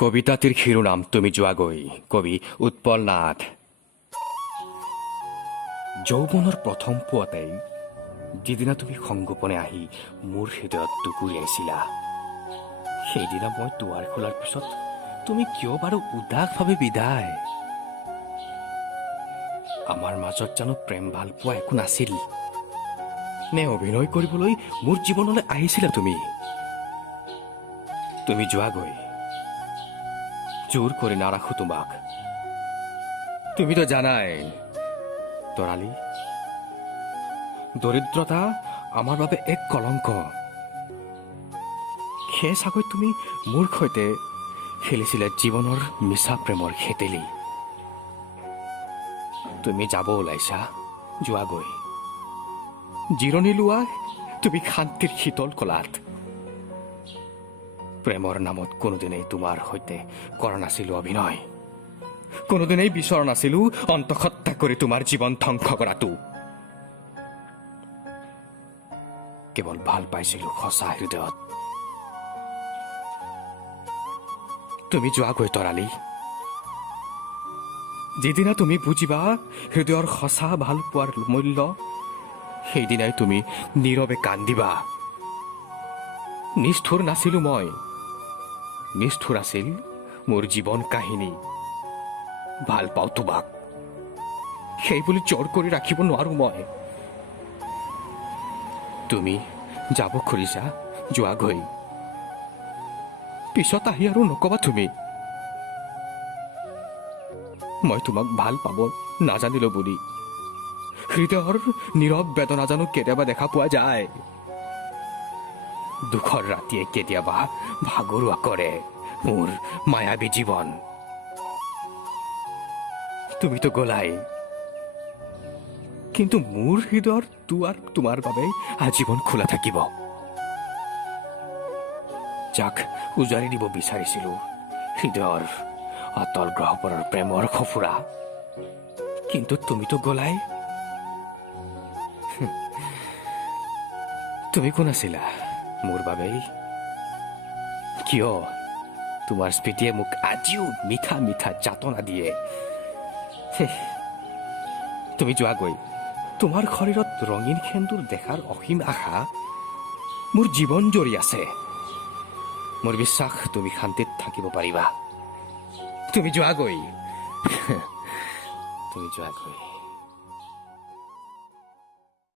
কবিতাটিৰ শিৰোনাম তুমি যোৱাগৈ। কবি উৎপল নাথ। যৌৱনৰ প্ৰথম পুৱাতেই যিদিনা তুমি সংগোপনে আহি মোৰ হৃদয়ত টুকুৰিয়াইছিলা, সেইদিনা মই দুৱাৰ খোলাৰ পিছত তুমি কিয় বাৰু উদাসভাৱে বিদায়? আমাৰ মাজত জানো প্ৰেম ভাল পোৱা একো নাছিল নে? অভিনয় কৰিবলৈ মোৰ জীৱনলৈ আহিছিলা তুমি? তুমি যোৱাগৈ, জোৰ কৰি নাৰাখো তোমাক। তুমিতো জানাই তৰালি, দৰিদ্ৰতা আমাৰ বাবে এক কলংক। সেই চাগৈ তুমি মোৰ সৈতে খেলিছিলে জীৱনৰ মিছা প্ৰেমৰ খেতেলি। তুমি যাব ওলাইছা, যোৱাগৈ। জিৰণি লোৱা তুমি শান্তিৰ শীতল কলাত। প্ৰেমৰ নামত কোনোদিনেই তোমাৰ সৈতে কৰা নাছিলো অভিনয়, কোনোদিনেই বিচৰা নাছিলো অন্তঃসত্ত্বা কৰি তোমাৰ জীৱন ধ্বংস কৰাটো। কেৱল ভাল পাইছিলো সঁচা হৃদয়ত। তুমি যোৱাগৈ তৰালি, যিদিনা তুমি বুজিবা হৃদয়ৰ সঁচা ভাল পোৱাৰ মূল্য, সেইদিনাই তুমি নীৰৱে কান্দিবা। নিষ্ঠুৰ নাছিলো মই, নিষ্ঠুৰ আছিল মোৰ জীৱন কাহিনী। ভাল পাওঁ তোমাক, সেই বুলি জোৰ কৰি ৰাখিব নোৱাৰো মই। তুমি যাব খুজিছা, যোৱাগৈ। পিছত আহি আৰু নকবা তুমি মই তোমাক ভাল পাব নাজানিলো বুলি। হৃদয়ৰ নীৰৱ বেদনা জানো কেতিয়াবা দেখা পোৱা যায়? দুখৰ ৰাতিয়ে কেতিয়াবা ভাগৰুৱা কৰে মোৰ মায়াবী জীৱন। তুমিতো গলাই, কিন্তু মোৰ হৃদয়ৰ দুৱাৰ তোমাৰ বাবে আজীৱন খোলা থাকিব। যাক উজাৰি দিব বিচাৰিছিলো হৃদয়ৰ অতল গ্ৰহপৰৰ প্ৰেমৰ সফুৰা, কিন্তু তুমিতো গলাই। তুমি কোন আছিলা মোৰ বাবেই? কিয় তোমাৰ স্মৃতিয়ে মোক আজিও মিঠা মিঠা যাতনা দিয়ে? তুমি যোৱাগৈ, তোমাৰ শৰীৰত ৰঙীন সেন্দুৰ দেখাৰ অসীম আশা মোৰ জীৱন জৰি আছে। মোৰ বিশ্বাস তুমি শান্তিত থাকিব পাৰিবা। তুমি যোৱাগৈ, তুমি যোৱাগৈ।